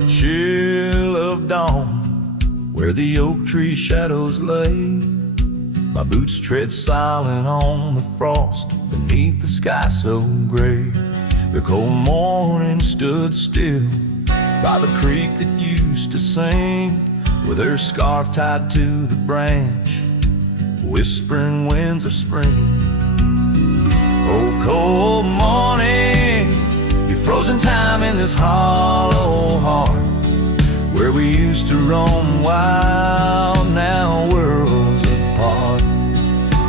the chill of dawn, where the oak tree shadows lay. My boots tread silent on the frost beneath the sky so gray. The cold morning stood still by the creek that used to sing, with her scarf tied to the branch, whispering winds of spring. Oh, cold morning, you frozen time in this hollow heart, where we used to roam wild, now worlds apart.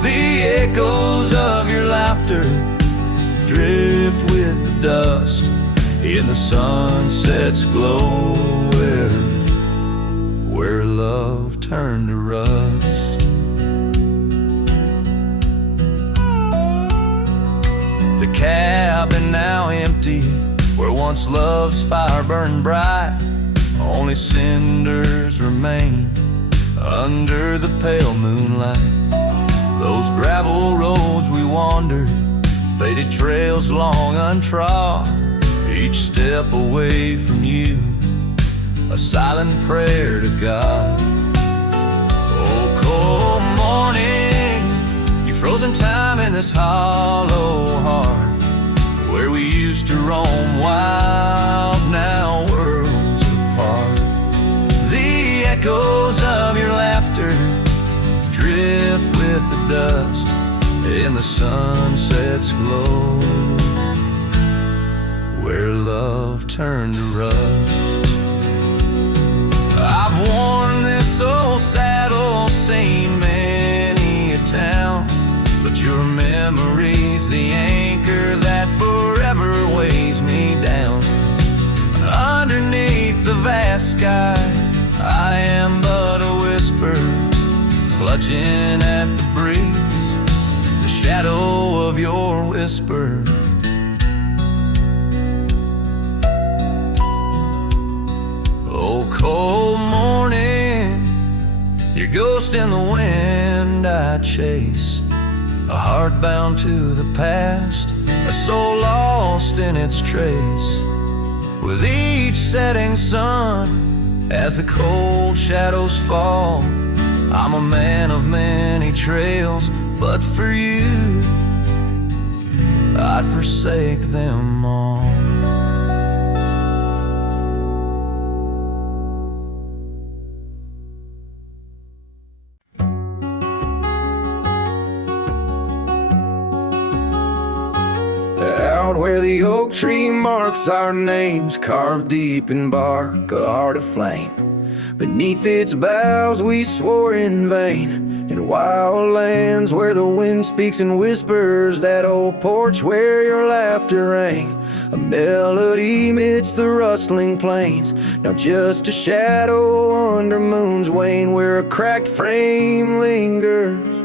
The echoes of your laughter drift with the dust in the sunset's glow, where love turned to rust. The cabin now empty, where once love's fire burned bright. Only cinders remain under the pale moonlight. Those gravel roads we wandered, faded trails long untrod, each step away from you, a silent prayer to God. Oh, cold morning, you frozen time in this hollow heart, where we used to roam wild, now worlds apart. The echoes of your laughter drift with the dust in the sunset's glow, where love turned to rust. I've worn this old saddle, seen many a town, but your memory's the anchor that forever weighs me down. Underneath the vast sky, I am but a whisper, clutching at the breeze, the shadow of your whisper. Oh, cold morning, your ghost in the wind I chase, a heart bound to the past, a soul lost in its trace. With each setting sun, as the cold shadows fall, I'm a man of many trails, but for you, I'd forsake them all. Out where the oak tree marks our names, carved deep in bark, a heart of flame. Beneath its boughs we swore in vain, in wild lands where the wind speaks and whispers, that old porch where your laughter rang, a melody amidst the rustling plains, now just a shadow under moon's wane, where a cracked frame lingers.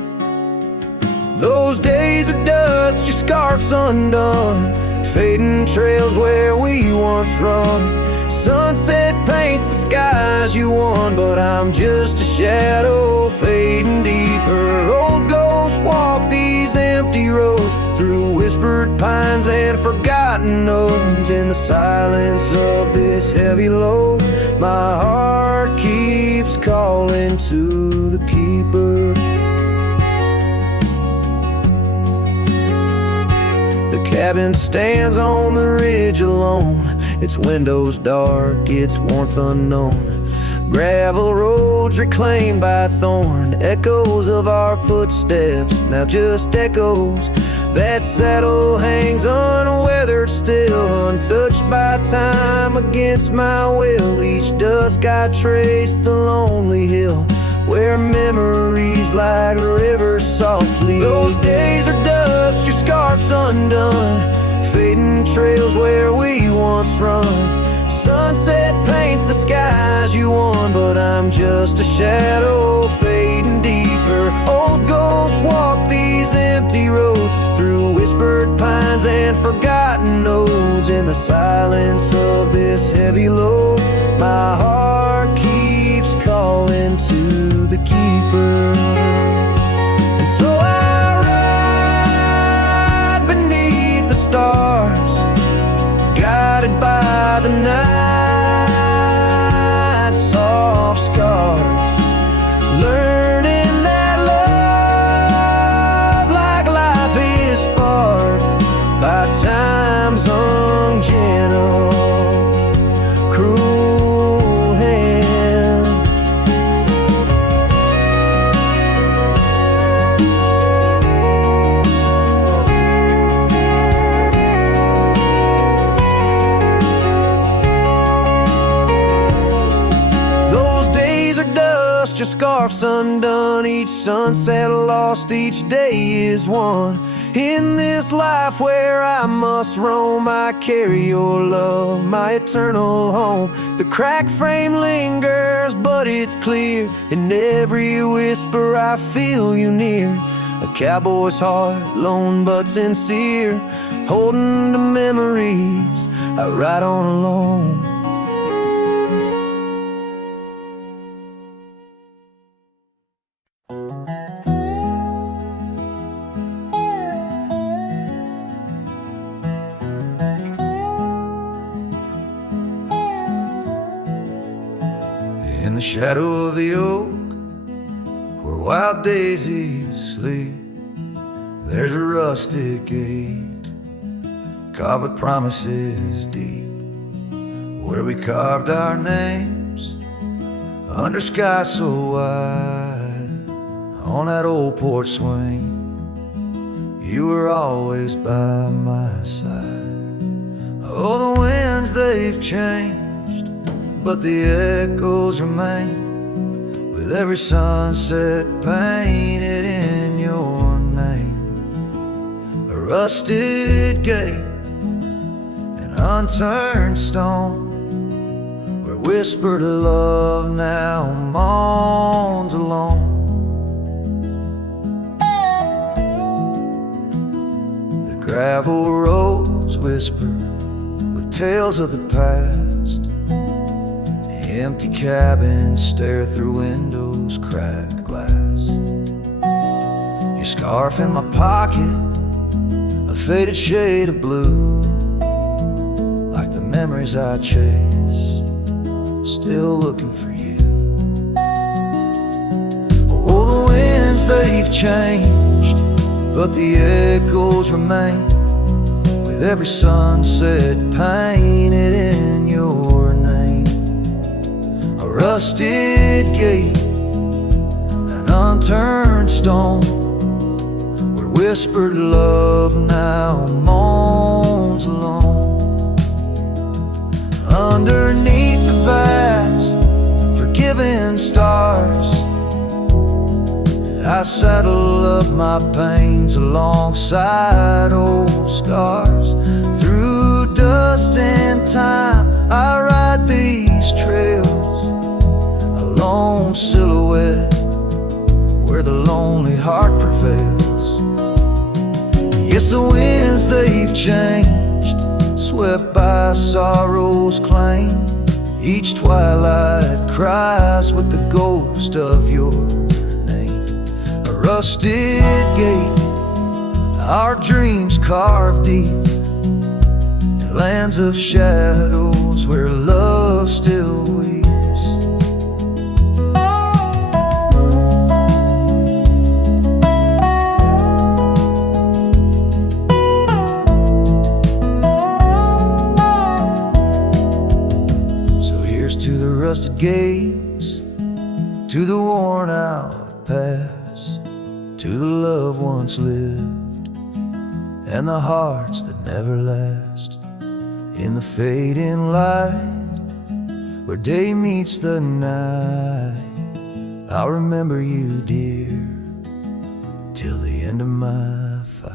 Those days of dust, your scarf's undone, fading trails where we once run. Sunset paints the skies you won, but I'm just a shadow fading deeper. Old ghosts walk these empty roads, through whispered pines and forgotten notes. In the silence of this heavy load, my heart keeps calling to the keeper. The cabin stands on the ridge alone, its windows dark, its warmth unknown. Gravel roads reclaimed by thorn, echoes of our footsteps, now just echoes. That saddle hangs unweathered still, untouched by time against my will. Each dusk I trace the lonely hill, where memories like rivers softly. Those days are dust, your scarf's undone, fading trails where we once run. Sunset paints the skies you won, but I'm just a shadow fading deeper. Old ghosts walk these empty roads, through whispered pines and forgotten notes. In the silence of this heavy load, my heart keeps calling to the keeper. And so I ride beneath the stars, guided by the night. dust, your scarf's undone. Each sunset lost, each day is won. In this life where I must roam, I carry your love, my eternal home. The cracked frame lingers, but it's clear. In every whisper I feel you near. A cowboy's heart, lone but sincere. Holding to memories, I ride on alone. In the shadow of the oak, where wild daisies sleep, there's a rustic gate, carved with promises deep, where we carved our names under sky so wide. On that old porch swing, you were always by my side. Oh, the winds, they've changed, but the echoes remain, with every sunset painted in your name. A rusted gate, an unturned stone, where whispered love now moans alone. The gravel roads whisper with tales of the past. Empty cabins stare through windows, cracked glass. Your scarf in my pocket, a faded shade of blue, like the memories I chase, still looking for you. Oh, the winds, they've changed, but the echoes remain, with every sunset painted in your name. A rusted gate, an unturned stone, where whispered love now moans alone. Underneath the vast, forgiving stars, I saddle up my pains alongside old scars. Through dust and time, I ride these trails, a lone silhouette where the lonely heart prevails. Yes, the winds, they've changed, swept by sorrow's claim. Each twilight cries with the ghost of your name. A rusted gate, our dreams carved deep, in lands of shadows where love still weeps. So here's to the rusted gates, to the worn out past, to the love once lived, and the hearts that never last. In the fading light, where day meets the night, I'll remember you, dear, till the end of my fight.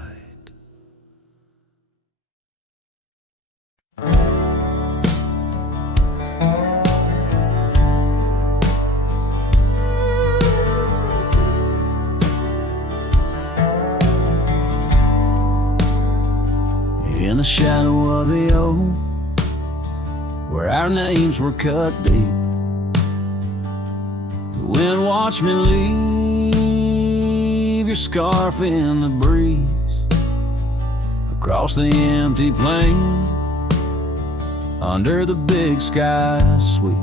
In the shadow of the oak, where our names were cut deep, the wind watched me leave your scarf in the breeze, across the empty plain, under the big sky sweep,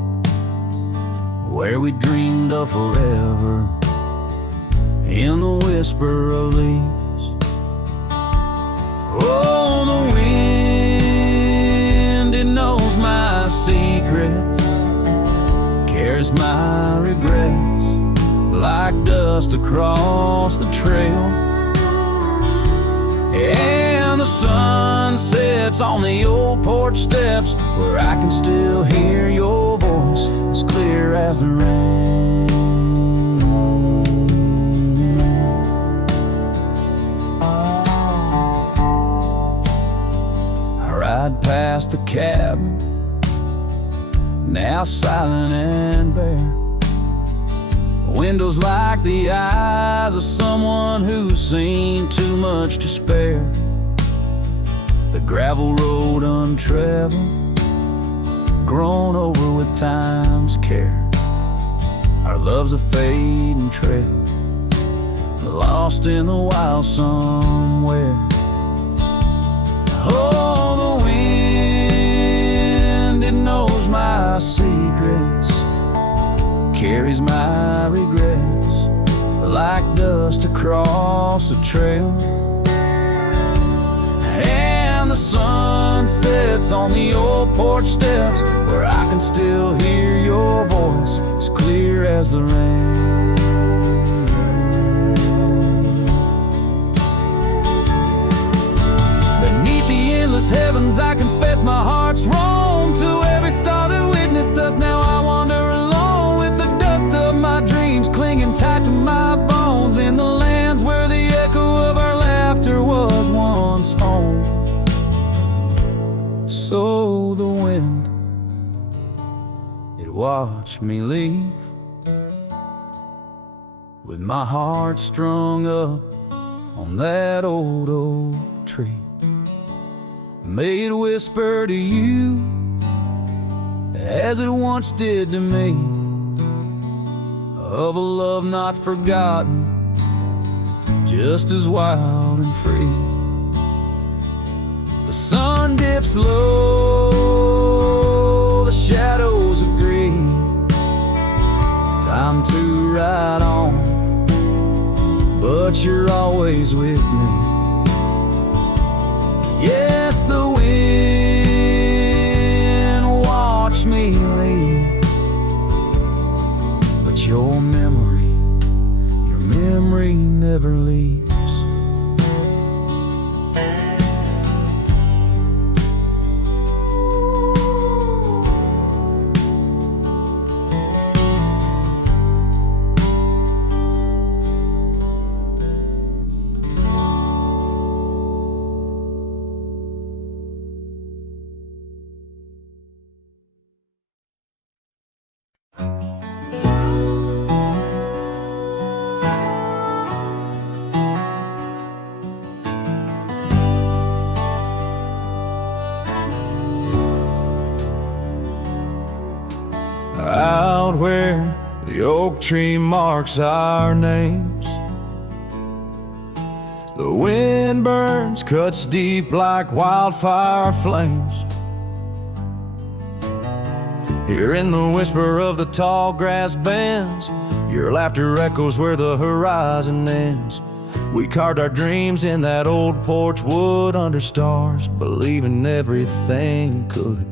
where we dreamed of forever, in the whisper of leaves. Oh, the wind, it knows my secrets, carries my regrets like dust across the trail. And the sun sets on the old porch steps, where I can still hear your voice as clear as the rain. house silent and bare. Windows like the eyes of someone who's seen too much to spare. The gravel road untraveled, grown over with time's care. Our love's a fading trail, lost in the wild somewhere. Oh, the wind, it knows my secrets, carries my regrets like dust across a trail. And the sun sets on the old porch steps, where I can still hear your voice as clear as the rain. Beneath the endless heavens, I confess my heart's roam to every star that witnessed us. Now I wander alone with the dust of my dreams clinging tight to my bones, in the lands where the echo of our laughter was once home. So the wind, it watched me leave, with my heart strung up on that old oak tree. May it whisper to you, as it once did to me, of a love not forgotten, just as wild and free. The sun dips low, the shadows agree, time to ride on, but you're always with me. Yes, the wind watched me leave, but your memory never leaves. Out where the oak tree marks our names, the wind burns, cuts deep like wildfire flames. Hearing the whisper of the tall grass bends, your laughter echoes where the horizon ends. We carved our dreams in that old porch wood under stars, believing everything could.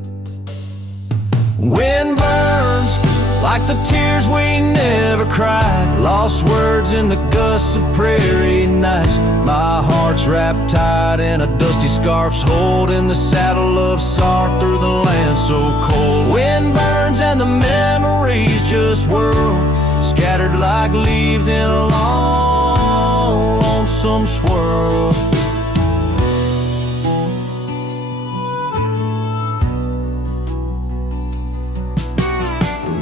Wind burns like the tears we never cried, lost words in the gusts of prairie nights. My heart's wrapped tight in a dusty scarf's holding the saddle of sorrow through the land so cold. Wind burns and the memories just whirl, scattered like leaves in a long, lonesome swirl.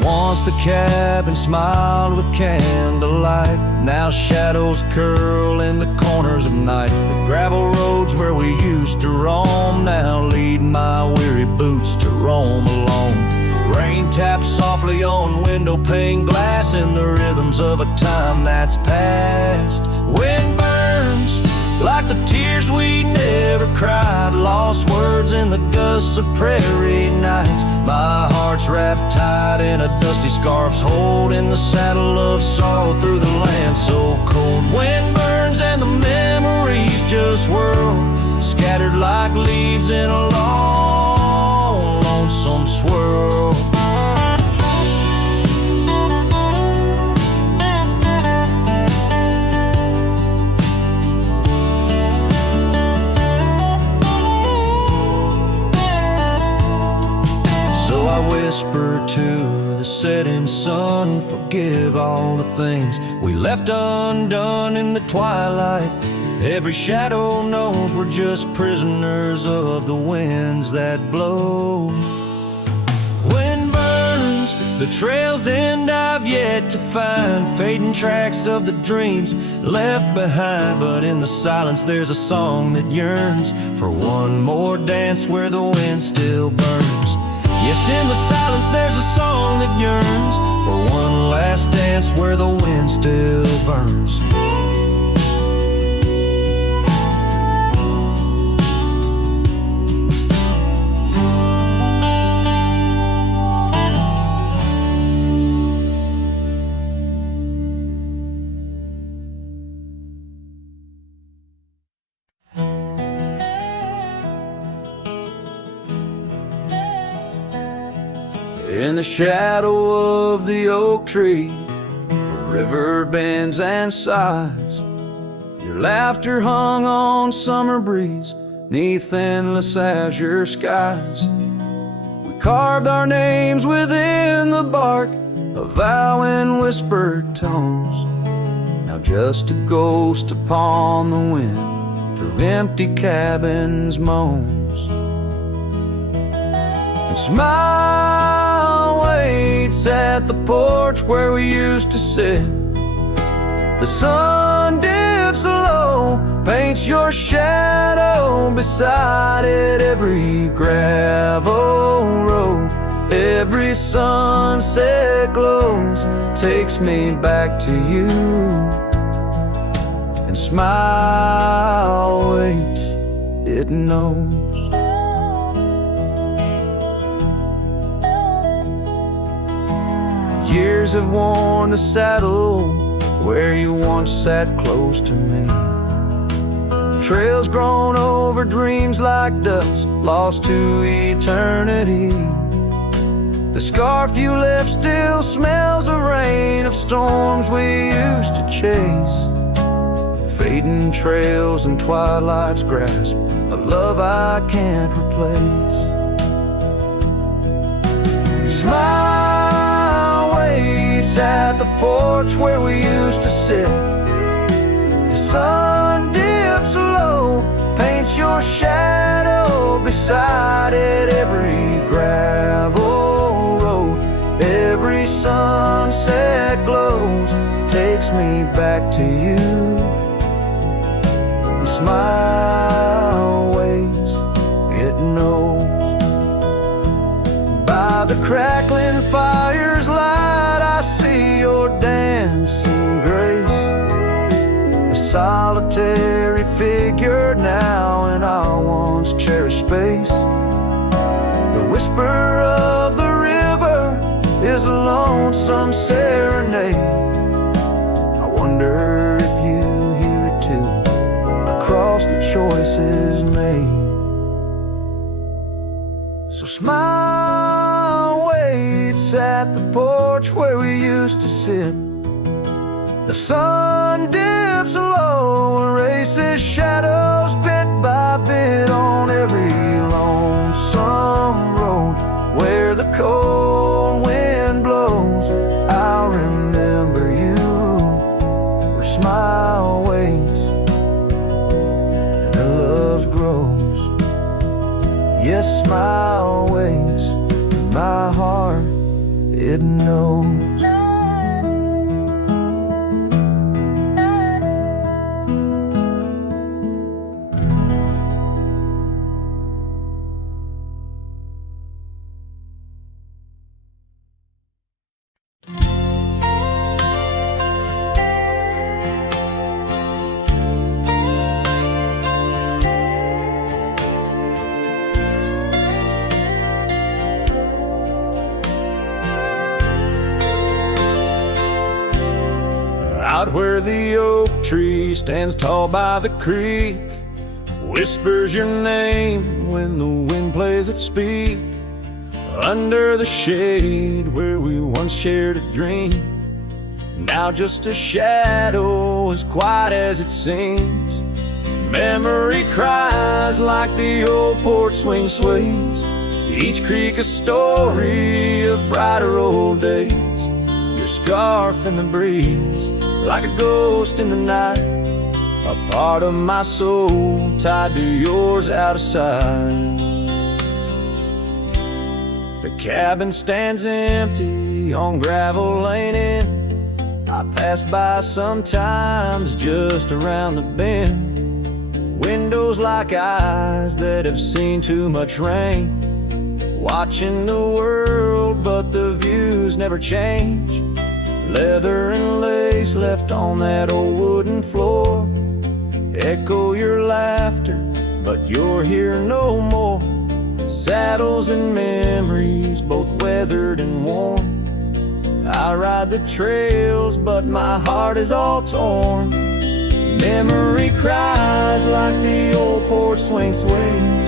Once the cabin smiled with candlelight, now shadows curl in the corners of night. The gravel roads where we used to roam now lead my weary boots to roam alone. Rain taps softly on window pane glass in the rhythms of a time that's past. Wind burns like the tears we never cried, lost words in the gusts of prairie nights. My heart's wrapped tight in a dusty scarf's holding the saddle of sorrow through the land so cold. Wind burns and the memories just whirl, scattered like leaves in a long, lonesome swirl. I whisper to the setting sun, forgive all the things we left undone in the twilight. Every shadow knows we're just prisoners of the winds that blow. Wind burns The trail's end I've yet to find, fading tracks of the dreams left behind. But in the silence there's a song that yearns for one more dance where the wind still burns. Yes, in the silence there's a song that yearns for one last dance where the wind still burns. In the shadow of the oak tree, the river bends and sighs. Your laughter hung on summer breeze, 'neath endless azure skies. We carved our names within the bark, a vow in whispered tones. Now just a ghost upon the wind through empty cabins moans. And smile waits at the porch where we used to sit. The sun dips low, paints your shadow beside it. Every gravel road, every sunset glows, takes me back to you. And smile waits, it knows. Years have worn the saddle where you once sat close to me. Trails grown over dreams like dust, lost to eternity. The scarf you left still smells of rain, of storms we used to chase. Fading trails and twilight's grasp, a love I can't replace. Smile waits at the porch where we used to sit. The sun dips low, paints your shadow beside it. Every gravel road, every sunset glows, takes me back to you. And smile waits, it knows. By the crackling fire's light, I see your dancing grace, a solitary figure now in our once cherished space. The whisper of the river is a lonesome serenade. I wonder if you hear it too, across the choices made. So smile waits at the porch where we used to sit. The sun dips low, erases shadows bit by bit on every lonesome road. Where the cold wind blows, I'll remember you. Where smile waits and love grows. Yes, smile waits, my heart, it knows. Out where the oak tree stands tall by the creek, whispers your name when the wind plays its speak. Under the shade where we once shared a dream, now just a shadow as quiet as it seems. Memory cries like the old porch swing sways, each creak a story of brighter old days. Your scarf in the breeze, like a ghost in the night, a part of my soul tied to yours out of sight. The cabin stands empty on gravel laning. I pass by sometimes just around the bend. Windows like eyes that have seen too much rain. Watching the world, but the views never change. Leather and lace left on that old wooden floor echo your laughter, but you're here no more. Saddles and memories, both weathered and worn. I ride the trails, but my heart is all torn. Memory cries like the old porch swing swings.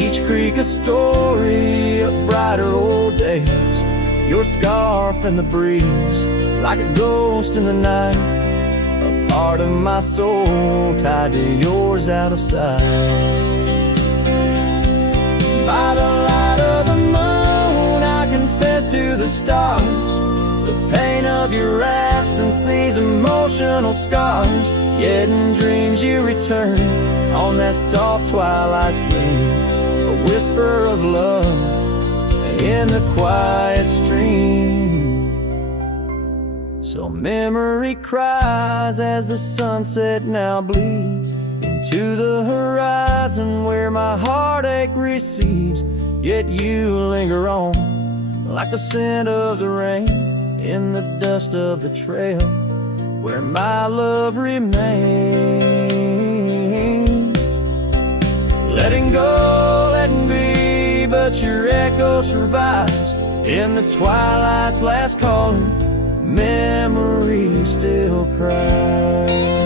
Each creek a story of brighter old days. Your scarf in the breeze, like a ghost in the night. A part of my soul tied to yours out of sight. By the light of the moon, I confess to the stars the pain of your absence, these emotional scars. Yet in dreams you return on that soft twilight's gleam, a whisper of love in the quiet stream. So memory cries as the sunset now bleeds into the horizon where my heartache recedes. Yet you linger on like the scent of the rain in the dust of the trail where my love remains. Letting go, letting be, but your echo survives in the twilight's last calling. Memory still cries.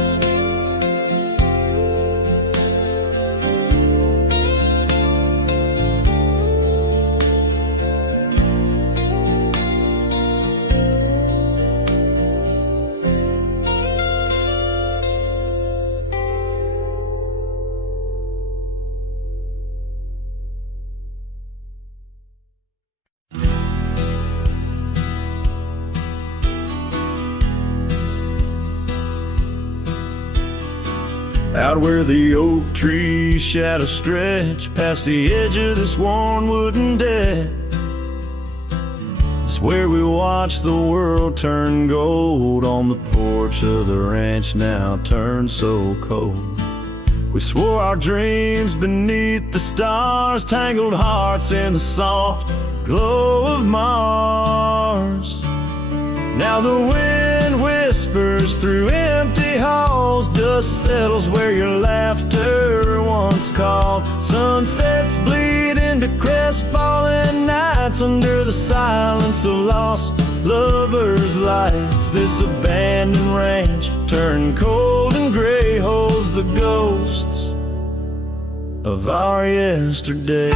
Out where the oak trees shadows stretch past the edge of this worn wooden deck, it's where we watch the world turn gold on the porch of the ranch now turned so cold. We swore our dreams beneath the stars, tangled hearts in the soft glow of Mars. Now the wind whispers through empty halls, dust settles where your laughter once called. Sunsets bleed into crestfallen nights under the silence of lost lovers' lights. This abandoned ranch turned cold and gray holds the ghosts of our yesterday.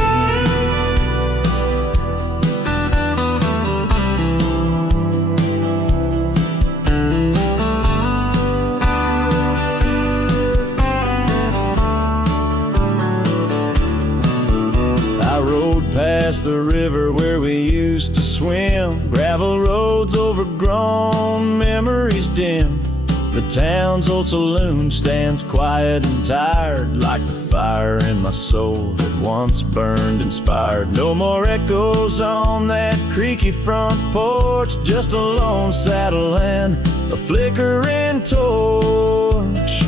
Past the river where we used to swim, gravel roads overgrown, memories dim. The town's old saloon stands quiet and tired, like the fire in my soul that once burned inspired. No more echoes on that creaky front porch, just a lone saddle and a flickering torch.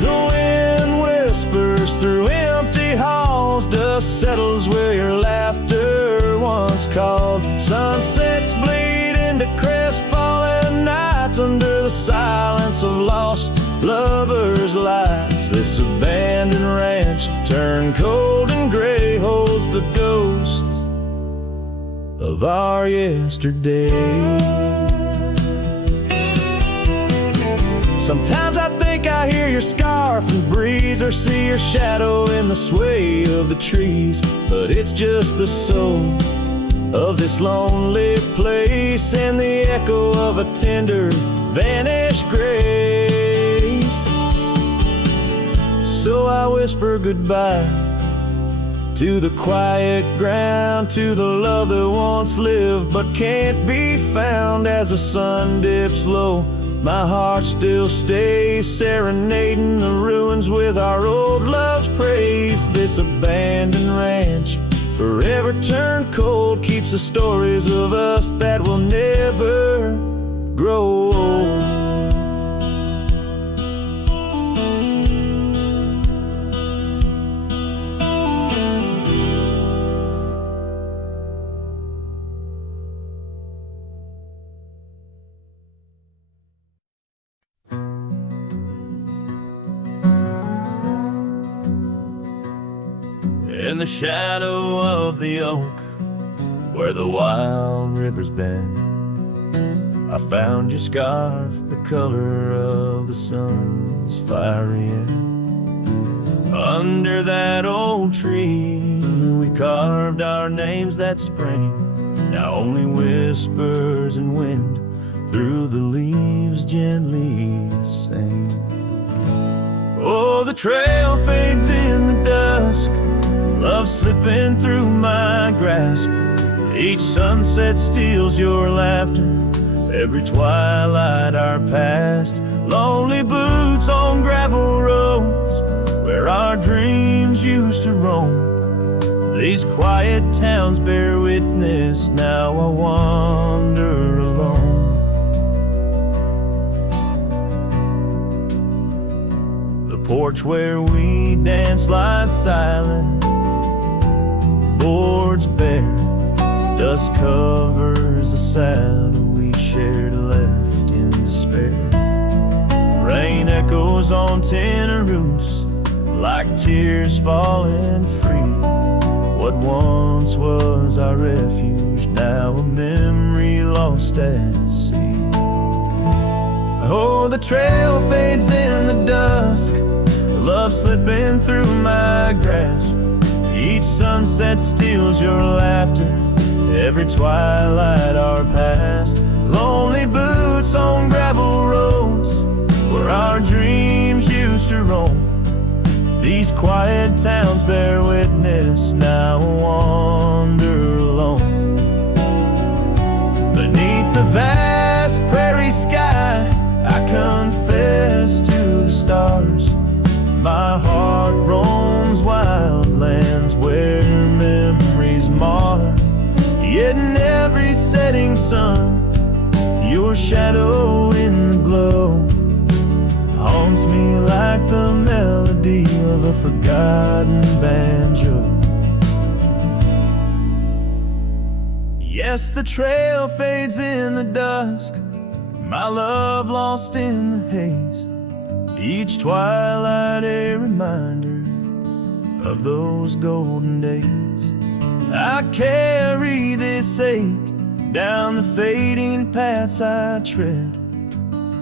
The wind whispers through empty halls, dust settles where your laughter once called. Sunsets bleed into crestfallen nights under the silence of lost lovers' lights. This abandoned ranch turned cold and gray holds the ghosts of our yesterday. Sometimes I think I hear your scarf and breeze, or see your shadow in the sway of the trees. But it's just the soul of this lonely place and the echo of a tender vanished grace. So I whisper goodbye to the quiet ground, to the love that once lived but can't be found. As the sun dips low, my heart still stays, serenading the ruins with our old love's praise. This abandoned ranch forever turn cold, keeps the stories of us that will never grow old. In the shadow of the oak, where the wild rivers bend, I found your scarf, the color of the sun's fiery end. Under that old tree, we carved our names that spring. Now only whispers and wind through the leaves gently sing. Oh, the trail fades in the dusk, love slipping through my grasp. Each sunset steals your laughter, every twilight our past. Lonely boots on gravel roads, where our dreams used to roam. These quiet towns bear witness, now I wander alone. The porch where we dance lies silent, boards bare, dust covers the saddle we shared, left in despair. Rain echoes on tin roofs like tears falling free. What once was our refuge, now a memory lost at sea. Oh, the trail fades in the dusk, love slipping through my grasp. Each sunset steals your laughter, every twilight our past. Lonely boots on gravel roads, where our dreams used to roam. These quiet towns bear witness, now I wander alone. Beneath the vast prairie sky, I confess to the stars. My heart roams wild lands where memories mar. Yet in every setting sun, your shadow in the glow haunts me like the melody of a forgotten banjo. Yes, the trail fades in the dusk, my love lost in the haze. Each twilight a reminder of those golden days. I carry this ache down the fading paths I tread.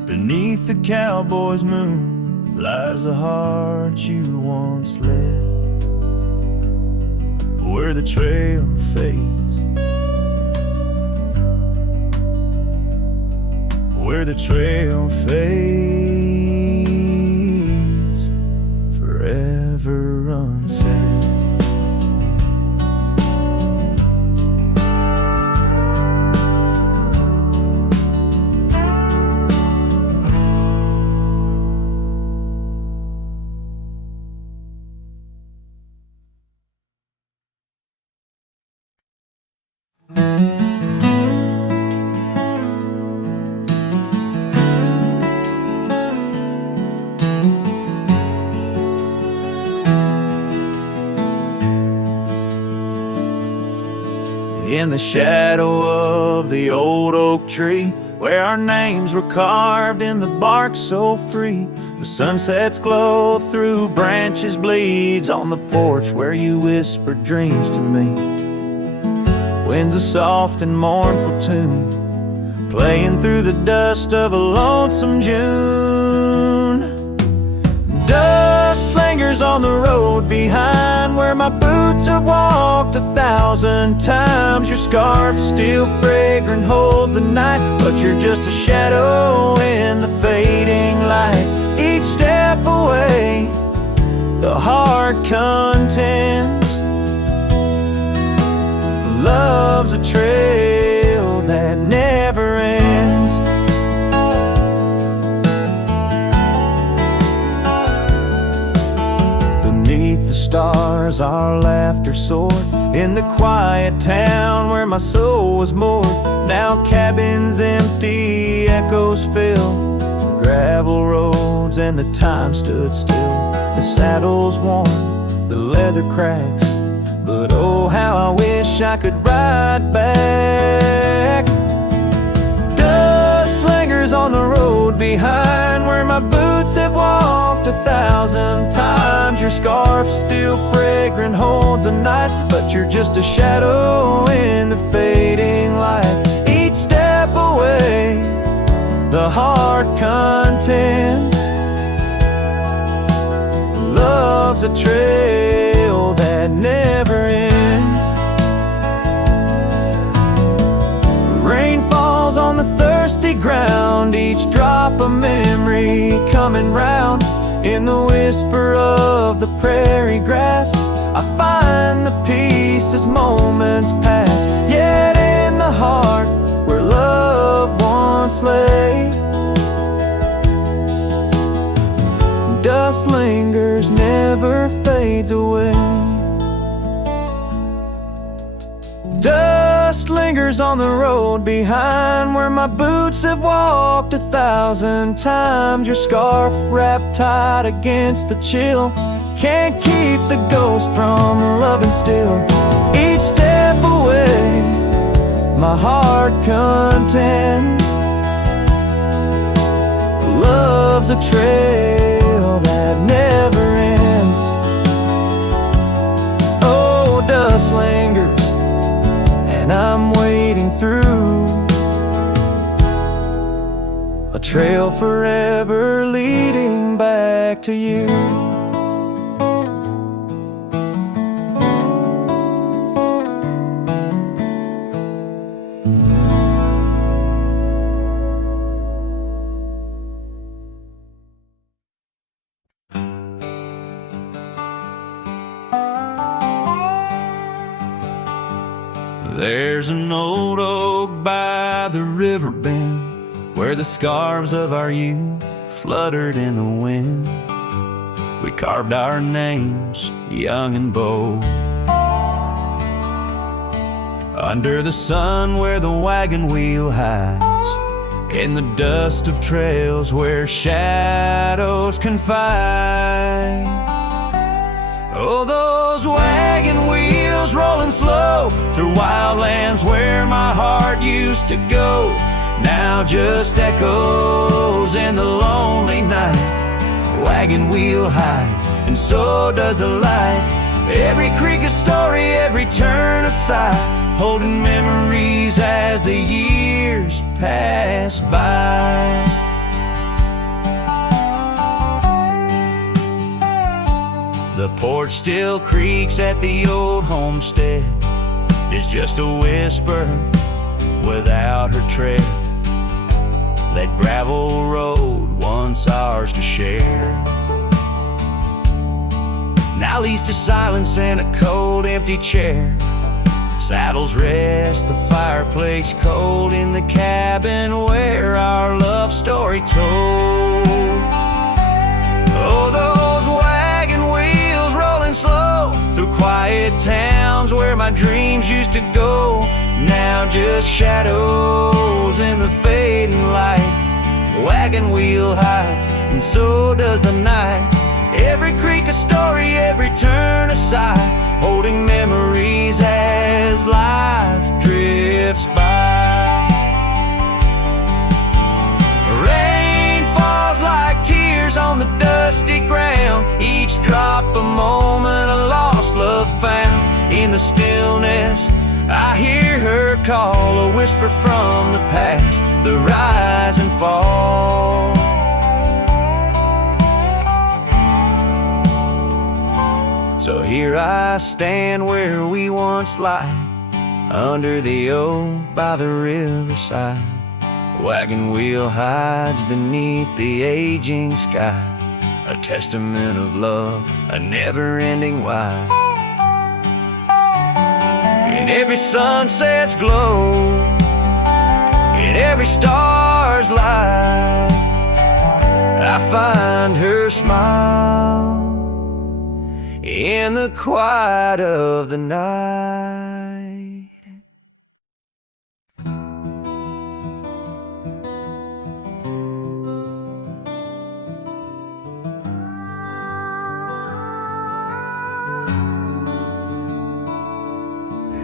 Beneath the cowboy's moon lies the heart you once led. Where the trail fades, where the trail fades, forever unsaid. In the shadow of the old oak tree, where our names were carved in the bark so free, the sunset's glow through branches bleeds on the porch where you whispered dreams to me. Winds a soft and mournful tune, playing through the dust of a lonesome June. Dust lingers on the road behind where my boots have walked 1,000 times. Your scarf still fragrant holds the night, but you're just a shadow in the fading light. Each step away, the heart contends. Love's a trail that never ends. Beneath the stars our laughter soared, In the quiet town where my soul was moored, now cabins empty, echoes fill, gravel roads and the time stood still. The saddle's worn, the leather cracks, but oh how I wish I could ride back. Dust lingers on the road behind where my boots have walked 1,000 times. Your scarf still fragrant holds the night, but you're just a shadow in the fading light. Each step away, the heart contends. Love's a trail that never ends. Rain falls on the thirsty ground, each drop a memory coming round. In the whisper of the prairie grass, I find the peace as moments pass. Yet in the heart where love once lay, dust lingers, never fades away. Dust lingers on the road behind where my boots have walked 1,000 times. Your scarf wrapped tight against the chill can't keep the ghost from loving still. Each step away, my heart contends. Love's a trail that never ends. Oh, dust lingers, and I'm wading through a trail forever leading back to you. There's an old oak by the river bend where the scarves of our youth fluttered in the wind. We carved our names, young and bold, under the sun where the wagon wheel hides, in the dust of trails where shadows confide. Oh, those wagon wheels rolling slow through wildlands where my heart used to go, now just echoes in the lonely night. Wagon wheel hides, and so does the light. Every creek a story, every turn a sigh, holding memories as the years pass by. The porch still creaks at the old homestead. It's just a whisper without her tread. That gravel road once ours to share, now leads to silence and a cold empty chair. Saddles rest, the fireplace cold in the cabin where our love story told. Oh, those wagon wheels rolling slow through quiet towns where my dreams used to go, now just shadows in the fading light. Wagon wheel hides, and so does the night. Every creek a story, every turn a sigh, holding memories as life drifts by. Rain falls like tears on the dusty ground, each drop a moment, a lost love found. In the stillness I hear her call, a whisper from the past, the rise and fall. So here I stand where we once lie, under the oak by the riverside. Wagon wheel hides beneath the aging sky, a testament of love, a never-ending why. In every sunset's glow, in every star's light, I find her smile. In in the quiet of the night.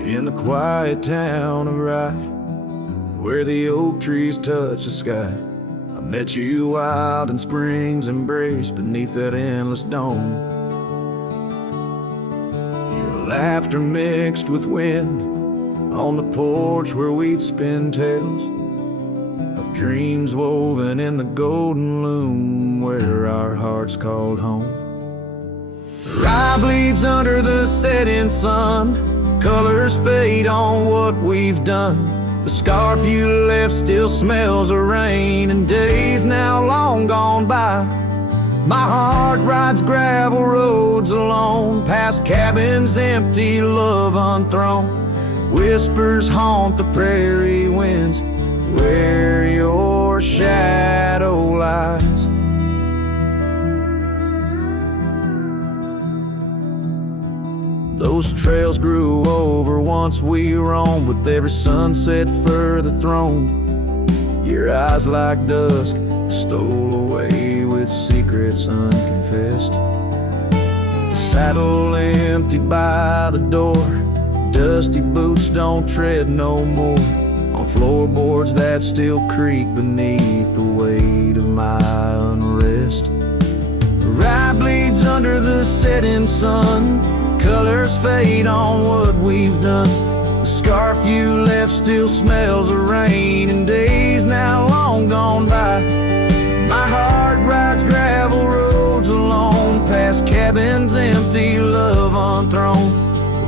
In the quiet town of Rye, where the oak trees touch the sky, I met you wild in spring's embrace beneath that endless dome. Your laughter mixed with wind on the porch where we'd spin tales of dreams woven in the golden loom where our hearts called home. Rye bleeds under the setting sun, colors fade on what we've done. The scarf you left still smells of rain and days now long gone by. My heart rides gravel roads alone, past cabins empty, love unthrown. Whispers haunt the prairie winds where your shadow lies. Those trails grew over once we roamed, with every sunset further thrown. Your eyes like dusk stole away with secrets unconfessed. The saddle emptied by the door, dusty boots don't tread no more on floorboards that still creak beneath the weight of my unrest. Rye bleeds under the setting sun, colors fade on what we've done. The scarf you left still smells of rain and days now long gone by. My heart rides gravel roads alone, past cabins empty, love unthrown.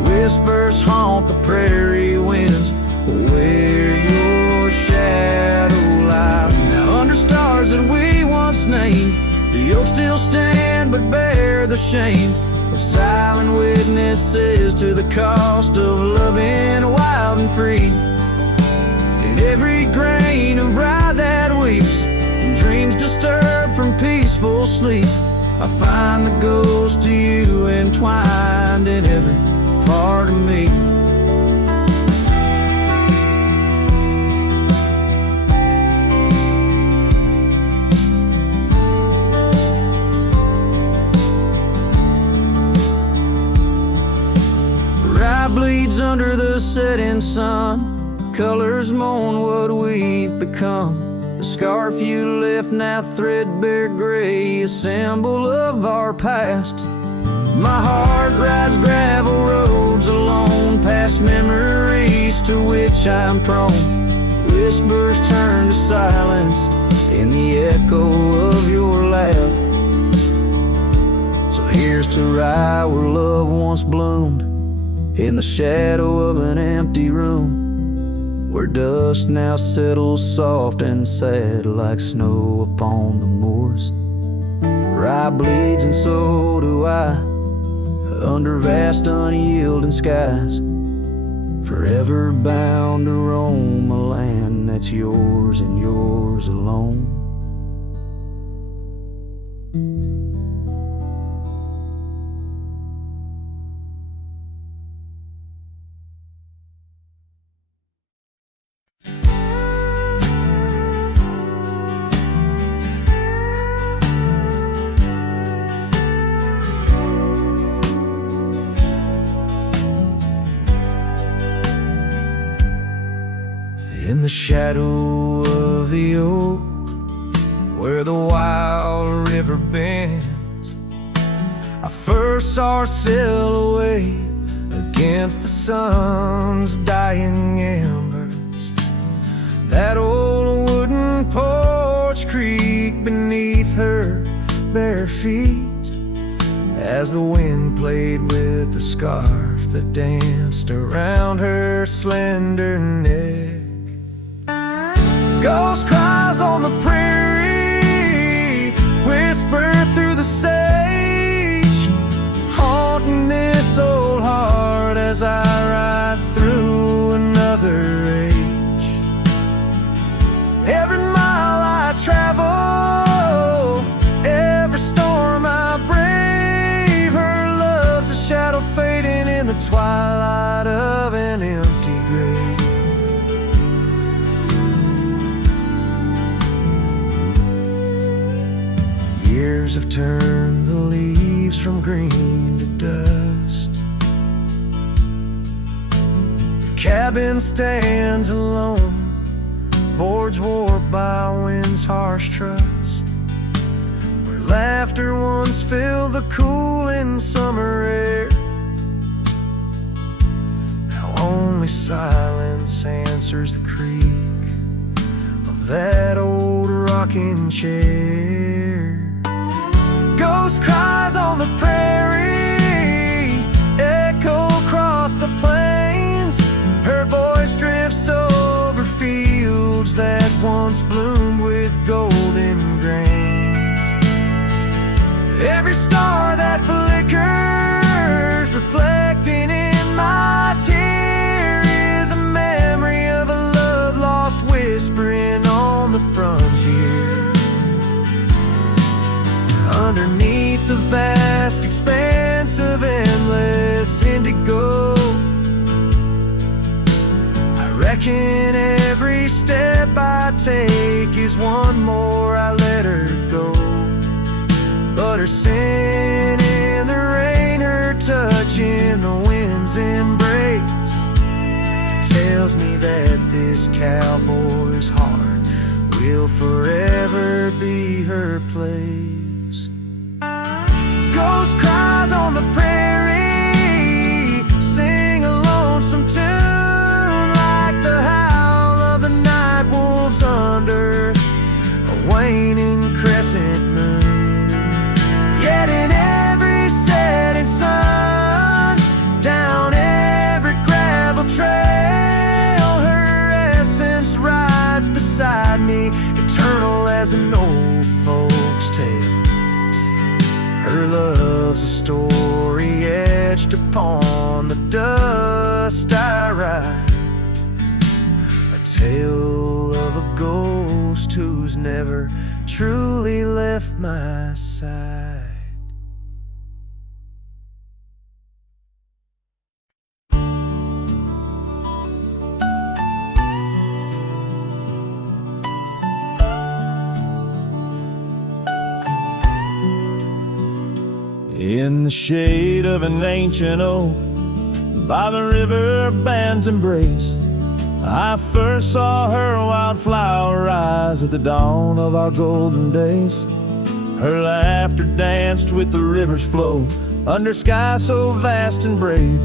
Whispers haunt the prairie winds where your shadow lies. Now under stars that we once named, the oaks still stand but bear the shame of silent witnesses to the cost of loving wild and free. In every grain of rye that weeps, and dreams disturbed from peaceful sleep, I find the ghost of you entwined in every part of me. Rye bleeds under the setting sun, colors mourn what we've become. The scarf you left now threadbare gray, a symbol of our past. My heart rides gravel roads alone, past memories to which I'm prone. Whispers turn to silence in the echo of your laugh. So here's to Rye where love once bloomed, in the shadow of an empty room, where dust now settles soft and sad like snow upon the moors. Rye bleeds and so do I, under vast unyielding skies, forever bound to roam a land that's yours and yours alone. In the shadow of the oak, where the wild river bends, I first saw her silhouette against the sun's dying embers. That old wooden porch creaked beneath her bare feet as the wind played with the scarf that danced around her slender neck. Ghost cries on the prairie whisper through the sage, haunting this old heart as I ride through another age. Every mile I travel, every storm I brave, her love's a shadow Years have turned the leaves from green to dust. The cabin stands alone, boards warped by wind's harsh trust. Where laughter once filled the cooling summer air, now only silence answers the creak of that old rocking chair. Ghost cries on the prairie echo across the plains. Her voice drifts over fields that once bloomed with golden grains. Every star that flickers, reflecting in my tear, is a memory of a love lost whispering on the frontier. Underneath the vast expanse of endless indigo, I reckon every step I take is one more I let her go. But her sin in the rain, her touch in the wind's embrace, tells me that this cowboy's heart will forever be her place. Ghost cries on the prairie, sing a lonesome tune, like the howl of the night wolves under a waning crescent moon. Yet in every setting sun, down every gravel trail, her essence rides beside me, eternal as an old folk's tale. Her love's a story etched upon the dust I write, a tale of a ghost who's never truly left my side. In the shade of an ancient oak, by the river band's embrace, I first saw her wildflower rise at the dawn of our golden days. Her laughter danced with the river's flow, under skies so vast and brave.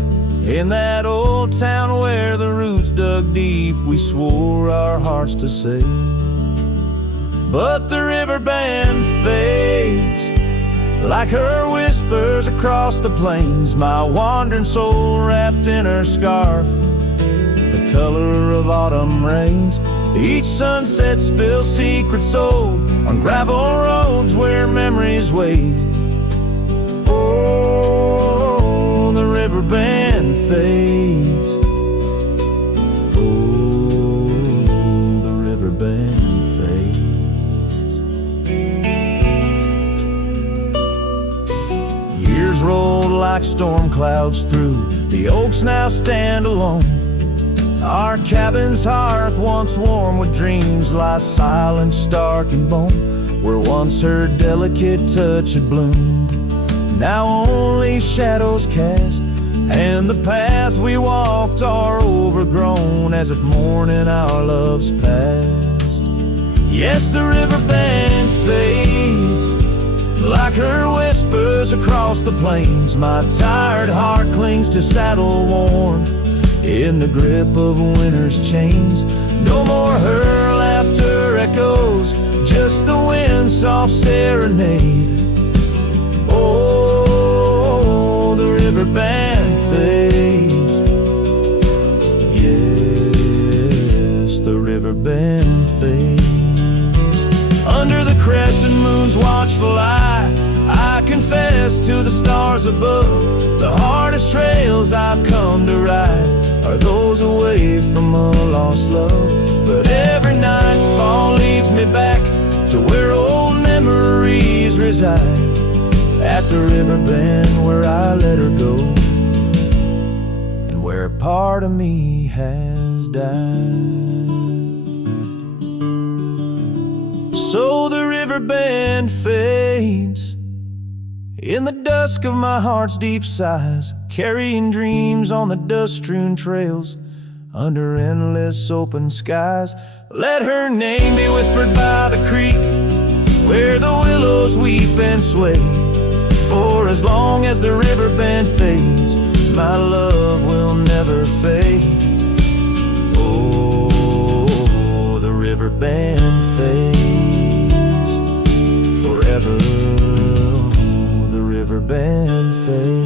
In that old town where the roots dug deep, we swore our hearts to save. But the river band fades, like her whispers across the plains, my wandering soul wrapped in her scarf, the color of autumn rains. Each sunset spills secrets old on gravel roads where memories wait. Oh, the river band fades. Oh, the river band fades. Years rolled like storm clouds through, the oaks now stand alone. Our cabin's hearth, once warm with dreams, lies silent, stark and bone. Where once her delicate touch had bloomed, now only shadows cast, and the paths we walked are overgrown, as if mourning our love's past. Yes, the river band fades, like her whispers across the plains. My tired heart clings to saddle worn, in the grip of winter's chains. No more her laughter echoes, just the wind's soft serenade. Oh, the river band fades. Yes, the river band fades. Under the crescent moon's watchful eye, I confess to the stars above, the hardest trails I've come to ride are those away from a lost love. But every nightfall leads me back to where old memories reside, at the river bend where I let her go, and where a part of me has died. So the river band fades in the dusk of my heart's deep sighs, carrying dreams on the dust-strewn trails under endless open skies. Let her name be whispered by the creek where the willows weep and sway. For as long as the river band fades, my love will never fade. Oh, the river band fades forever. Oh, the river band fades.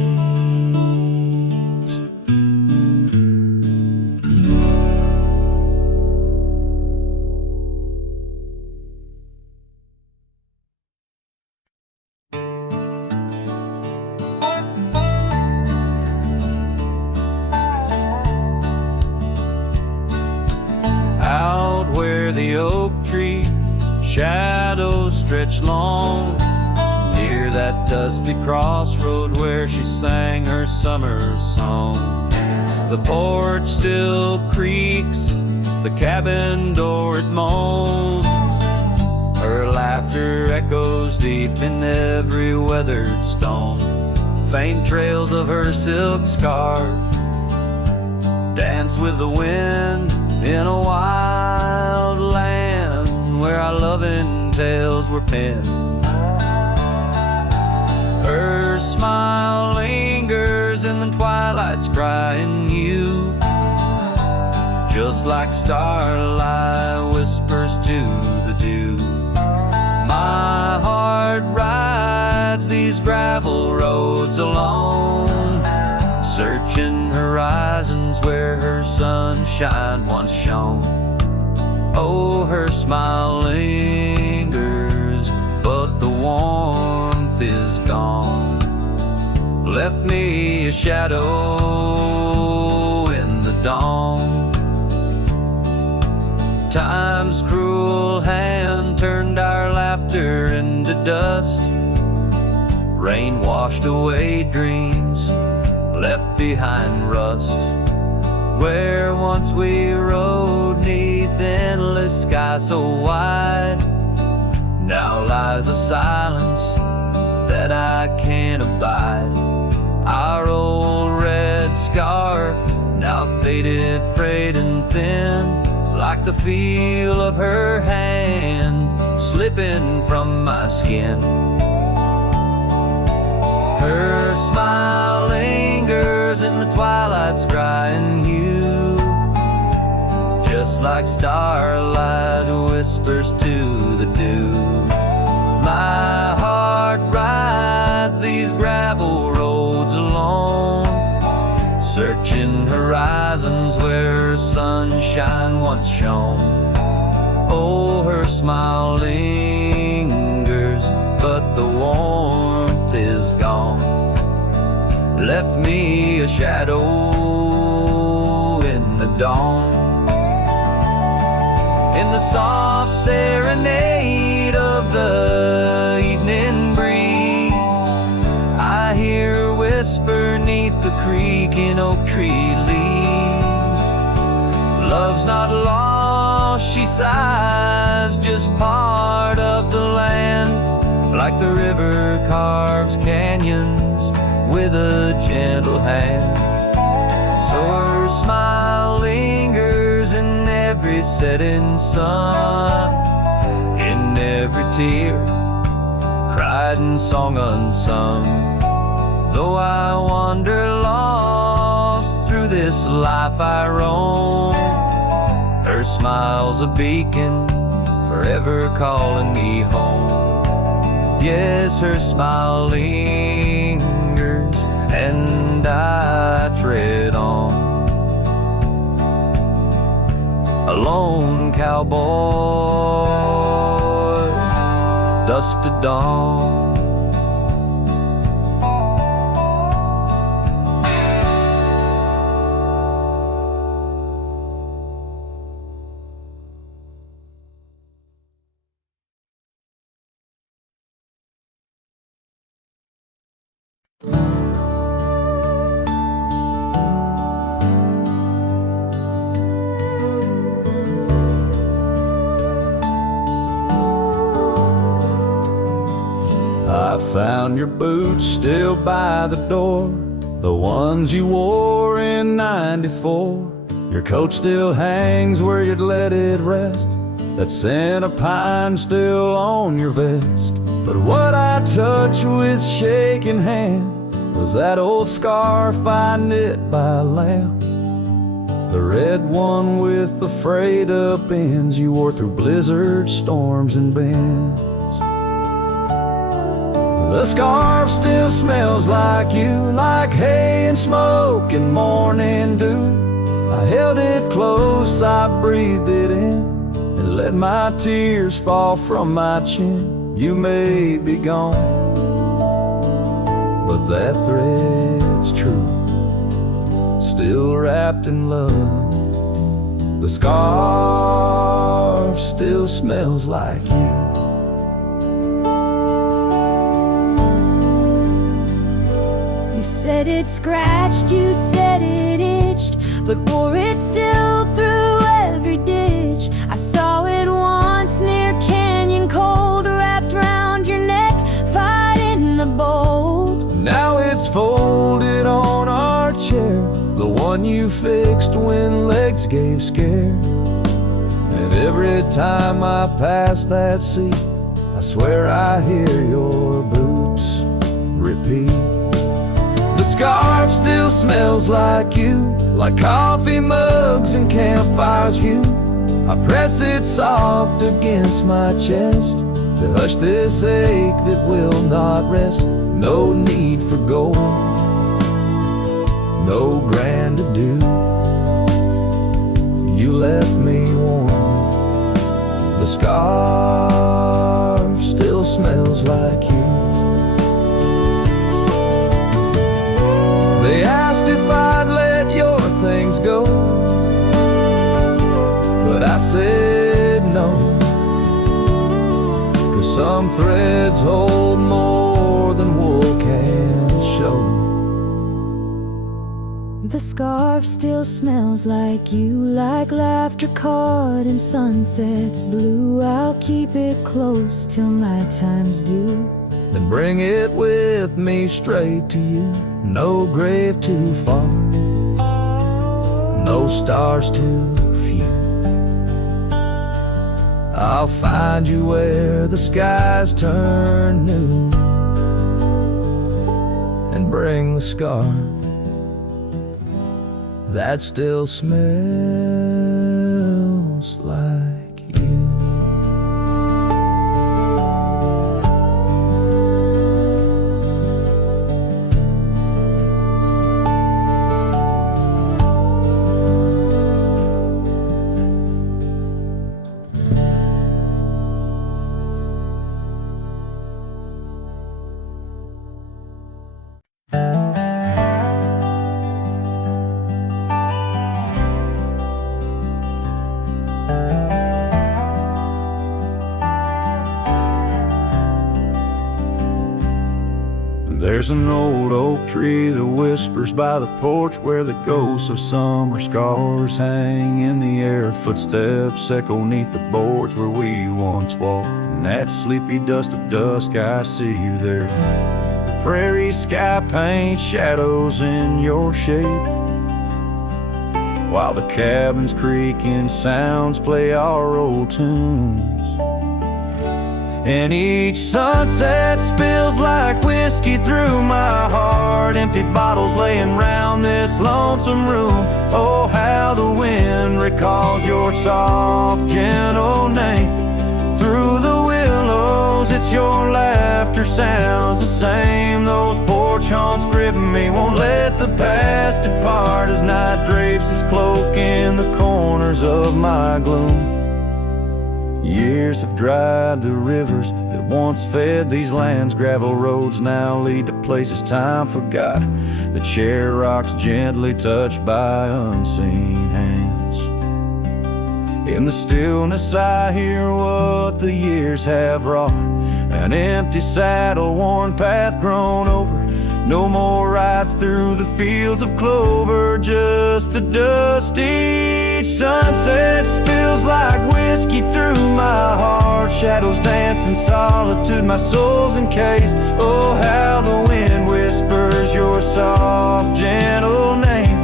Out where the oak tree shadows stretch long, near that dusty crossroad where she sang her summer song. The porch still creaks, the cabin door it moans. Her laughter echoes deep in every weathered stone. Faint trails of her silk scarf dance with the wind in a wild land where our loving tales were penned. Her smile lingers in the twilight's crying hue, just like starlight whispers to the dew. My heart rides these gravel roads alone, searching horizons where her sunshine once shone. Oh, her smile lingers, but the warmth is gone. Left me a shadow in the dawn. Time's cruel hand turned our laughter into dust. Rain washed away dreams, left behind rust. Where once we rode neath endless sky so wide, now lies a silence that I can't abide. Our old red scarf, now faded, frayed and thin, like the feel of her hand slipping from my skin. Her smile lingers in the twilight's crying hue, just like starlight whispers to the dew. My heart rides these gravel roads alone, searching horizons where sunshine once shone. Oh, her smile lingers, but the warmth is gone. Left me a shadow in the dawn. In the soft serenade of the evening breeze, I hear her whisper neath the creaking oak tree leaves. Love's not lost, she sighs, just part of the land, like the river carves canyons with a gentle hand. So her smile lingers in every setting sun, in every tear cried and song unsung. Though I wander lost through this life I roam, her smile's a beacon forever calling me home. Yes, her smile lingers and I tread on. A lone cowboy, dusk to dawn. I found your boots still by the door, the ones you wore in '94. Your coat still hangs where you'd let it rest, that scent of pine still on your vest. But what I touched with shaking hand was that old scarf I knit by lamp, the red one with the frayed up ends you wore through blizzards, storms, and bends. The scarf still smells like you, like hay and smoke and morning dew. I held it close, I breathed it in, and let my tears fall from my chin. You may be gone, but that thread's true, still wrapped in love. The scarf still smells like you. You said it scratched, you said it itched, but wore it still through every ditch. I saw it once near Canyon Cold, wrapped round your neck, fighting the bold. Now it's folded on our chair, the one you fixed when legs gave scare. And every time I pass that seat, I swear I hear your boots repeat. The scarf still smells like you, like coffee mugs and campfires hue. I press it soft against my chest to hush this ache that will not rest. No need for gold, no grand ado. You left me warm, the scarf still smells like you. They asked if I'd let your things go, but I said no, 'cause some threads hold more than wool can show. The scarf still smells like you, like laughter caught in sunset's blue. I'll keep it close till my time's due, Then bring it with me straight to you. No grave too far, no stars too few. I'll find you where the skies turn new, and bring the scarf that still smells like you. There's an old oak tree that whispers by the porch, where the ghosts of summer scars hang in the air. Footsteps echo neath the boards where we once walked. In that sleepy dust of dusk, I see you there. The prairie sky paints shadows in your shape, while the cabins creaking sounds play our old tunes. And each sunset spills like whiskey through my heart. Empty bottles laying round this lonesome room. Oh, how the wind recalls your soft, gentle name. Through the willows, it's your laughter sounds the same. Those porch haunts grip me, won't let the past depart, as night drapes its cloak in the corners of my gloom. Years have dried the rivers that once fed these lands. Gravel roads now lead to places time forgot. The chair rocks gently touched by unseen hands. In the stillness I hear what the years have wrought. An empty saddle, worn path grown over. No more rides through the fields of clover, just the dust. Each sunset spills like whiskey through my heart. Shadows dance in solitude, my soul's encased. Oh, how the wind whispers your soft, gentle name.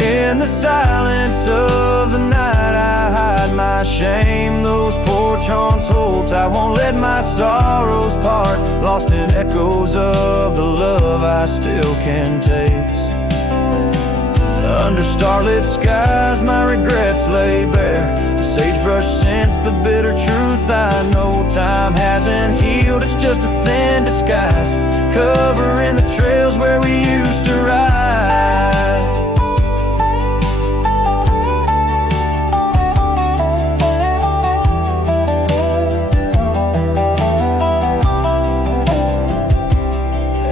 In the silence of the night I hide my shame. Those porch haunts hold tight, won't let my sorrows part. Lost in echoes of the love I still can taste. Under starlit skies my regrets lay bare. The sagebrush scents the bitter truth I know. Time hasn't healed, it's just a thin disguise, covering the trails where we used to ride.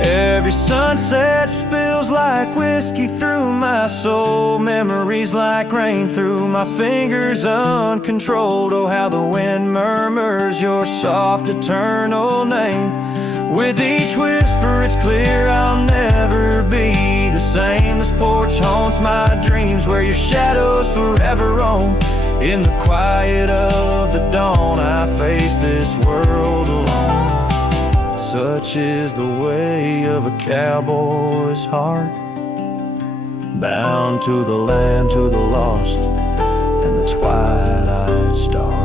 Every sunset spills like whiskey through my soul. Memories like rain through my fingers uncontrolled. Oh, how the wind murmurs your soft eternal name. With each whisper it's clear I'll never be the same. This porch haunts my dreams where your shadows forever roam. In the quiet of the dawn I face this world alone. Such is the way of a cowboy's heart, bound to the land, to the lost, and the twilight stars.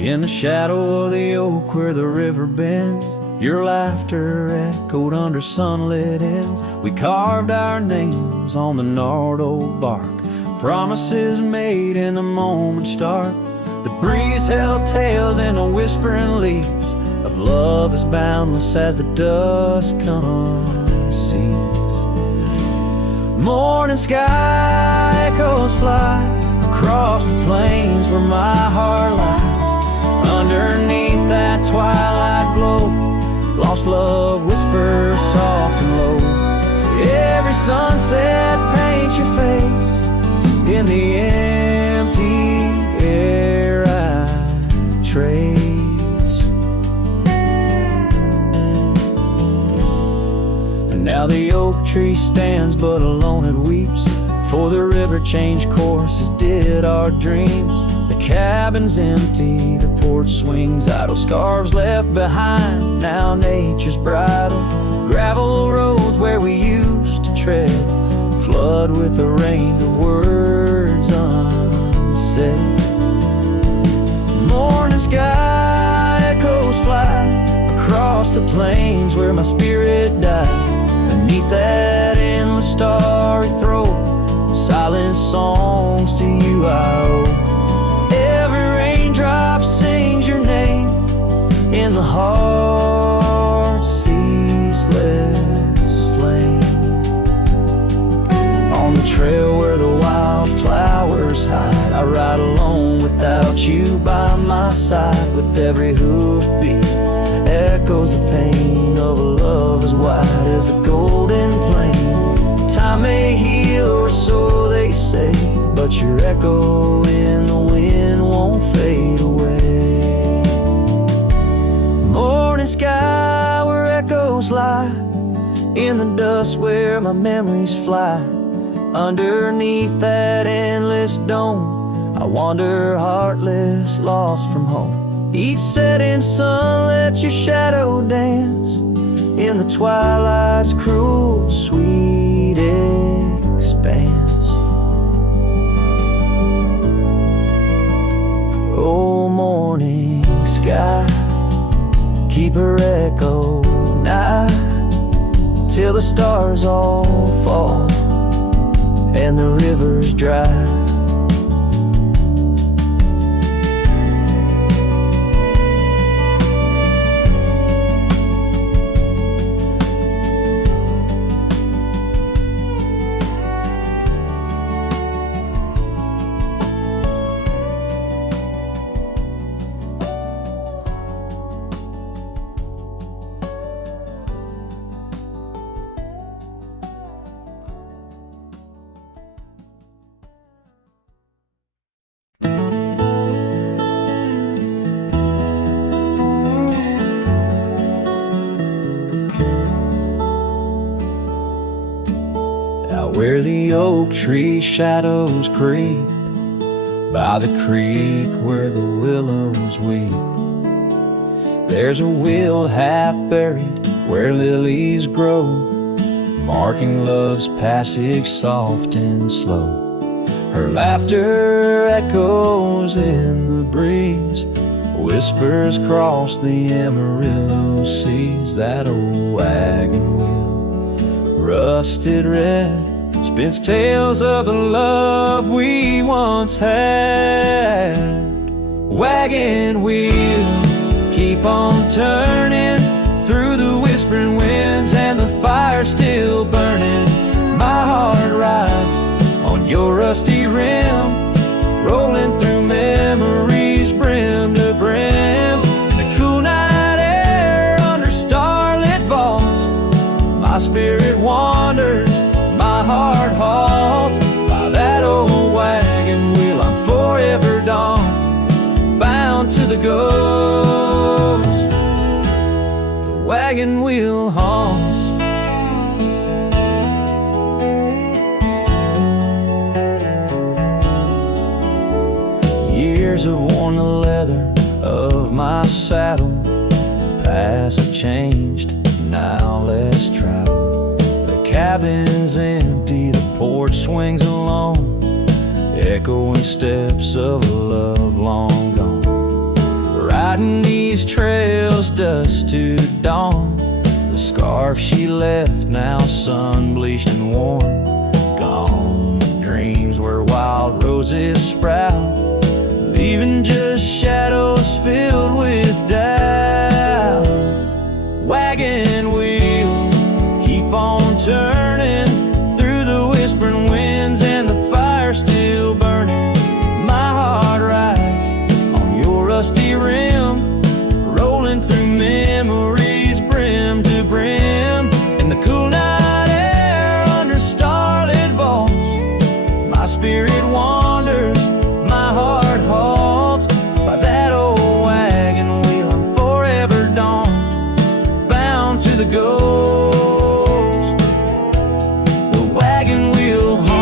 In the shadow of the oak where the river bends, your laughter echoed under sunlit ends. We carved our names on the gnarled old bark, promises made in the moment's dark. The breeze held tales in the whispering leaves of love as boundless as the dusk unsees. Morning sky echoes fly across the plains where my heart lies. Underneath that twilight glow, lost love whispers soft and low. Every sunset paints your face in the empty air I trace. And now the oak tree stands but alone it weeps, for the river changed courses did our dreams. The cabin's empty, the porch swings idle, scarves left behind, now nature's bridle. Gravel roads where we used to tread, flood with the rain of words unsaid. Morning sky echoes fly across the plains where my spirit dies. Beneath that endless starry throat, silent songs to you I owe. Raindrop sings your name in the heart's ceaseless flame. On the trail where the wildflowers hide, I ride alone without you by my side. With every hoofbeat echoes the pain of a love as wide as the golden plain. Time may heal, or so they say, but your echo in the wind won't fade away. Morning sky where echoes lie, in the dust where my memories fly. Underneath that endless dome, I wander heartless, lost from home. Each setting sun lets your shadow dance in the twilight's cruel, sweet expanse. Oh, morning sky, keep her echo nigh till the stars all fall and the river's dry. where the oak tree shadows creep, by the creek where the willows weep. There's a wheel half buried where lilies grow, marking love's passage soft and slow. Her laughter echoes in the breeze, whispers cross the Amarillo seas. That old wagon wheel, rusted red, spins tales of the love we once had. Wagon wheel, keep on turning through the whispering winds, and the fire still burning. My heart rides on your rusty rim, rolling through memories brim to brim. In the cool night air under starlit vaults, my spirit wanders, my heart halts. By that old wagon wheel I'm forever dawned, bound to the ghost. The wagon wheel haunts. Years have worn the leather of my saddle, past have changed, now let's travel. The cabin's empty, the porch swings alone, echoing steps of a love long gone. Riding these trails dusk to dawn, the scarf she left now sun-bleached and worn. Gone dreams where wild roses sprout, leaving just shadows filled with doubt. Wagon wheel, keep on turning through the whispering winds, and the fire still burning. My heart rides on your rusty rim, rolling through memories brim to brim. In the cool night air under starlit vaults, my spirit wanders, my heart halts. By that old wagon wheel I'm forever dawned, bound to the ghost. The wagon wheel haunts.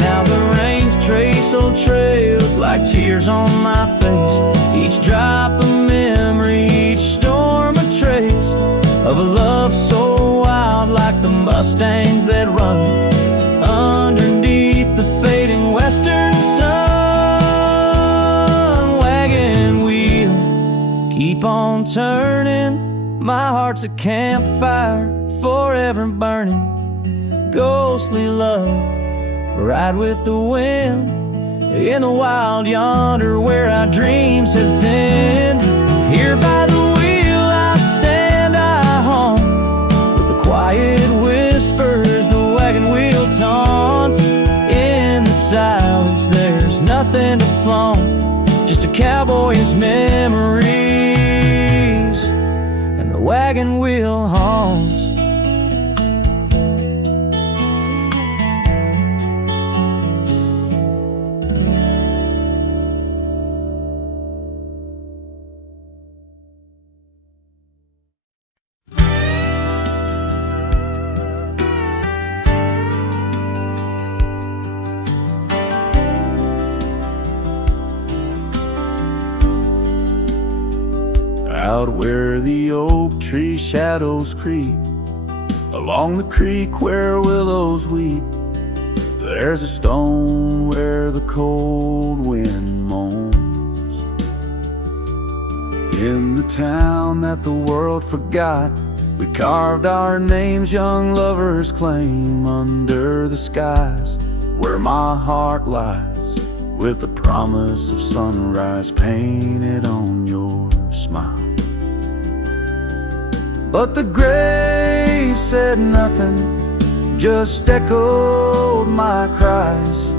Now the rains trace old trails like tears on my face, each drop a memory, each storm a trace of a love so wild, like the mustangs that run underneath the fading western sun. Wagon wheel, keep on turning, my heart's a campfire forever burning. Ghostly love, ride with the wind in the wild yonder where our dreams have thinned. Here by the wheel I stand, I haunt with the quiet whispers the wagon wheel taunts. In the silence there's nothing to flaunt, just a cowboy's memories, and the wagon wheel haunts. Out where the oak tree shadows creep, along the creek where willows weep, there's a stone where the cold wind moans. In the town that the world forgot, we carved our names young lovers claim under the skies where my heart lies, with the promise of sunrise painted on your smile. But the grave said nothing, just echoed my cries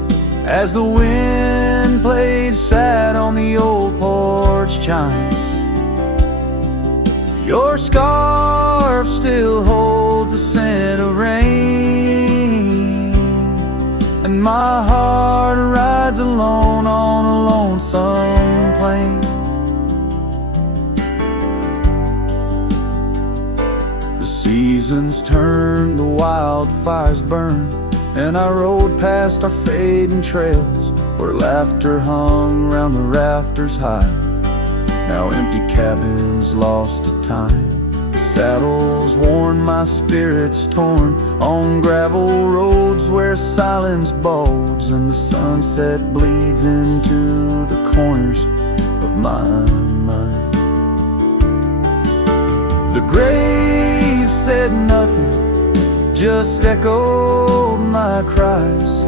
as the wind played sad on the old porch chimes. Your scarf still holds the scent of rain, my heart rides alone on a lonesome plain. The seasons turn, the wildfires burn, and I rode past our fading trails where laughter hung round the rafters high. Now empty cabins lost to time, the saddles worn, my spirits torn, on gravel roads where silence bulges and the sunset bleeds into the corners of my mind. The grave said nothing, just echoed my cries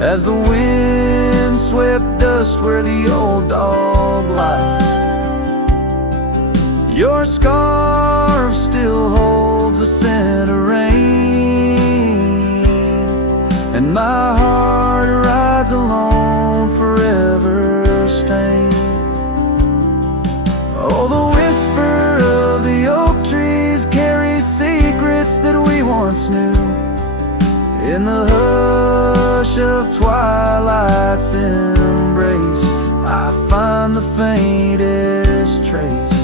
as the wind swept dust where the old dog lies. Your scarf still holds a scent of rain, and my heart rides alone, forever stained. Oh, the whisper of the oak trees carries secrets that we once knew. In the hush of twilight's embrace, I find the faintest trace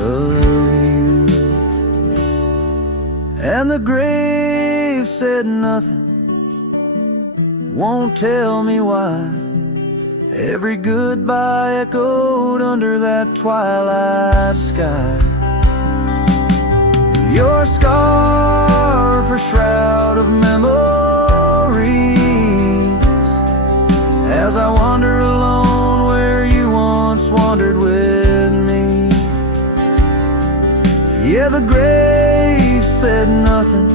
of you. And the grave said nothing, won't tell me why. Every goodbye echoed under that twilight sky. Your scarf, a shroud of memories, as I wander alone where you once wandered with me. Yeah, the grave said nothing,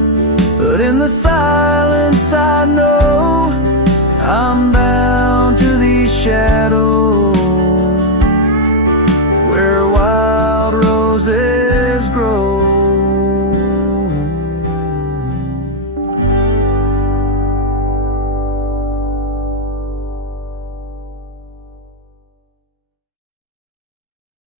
but in the silence I know I'm bound to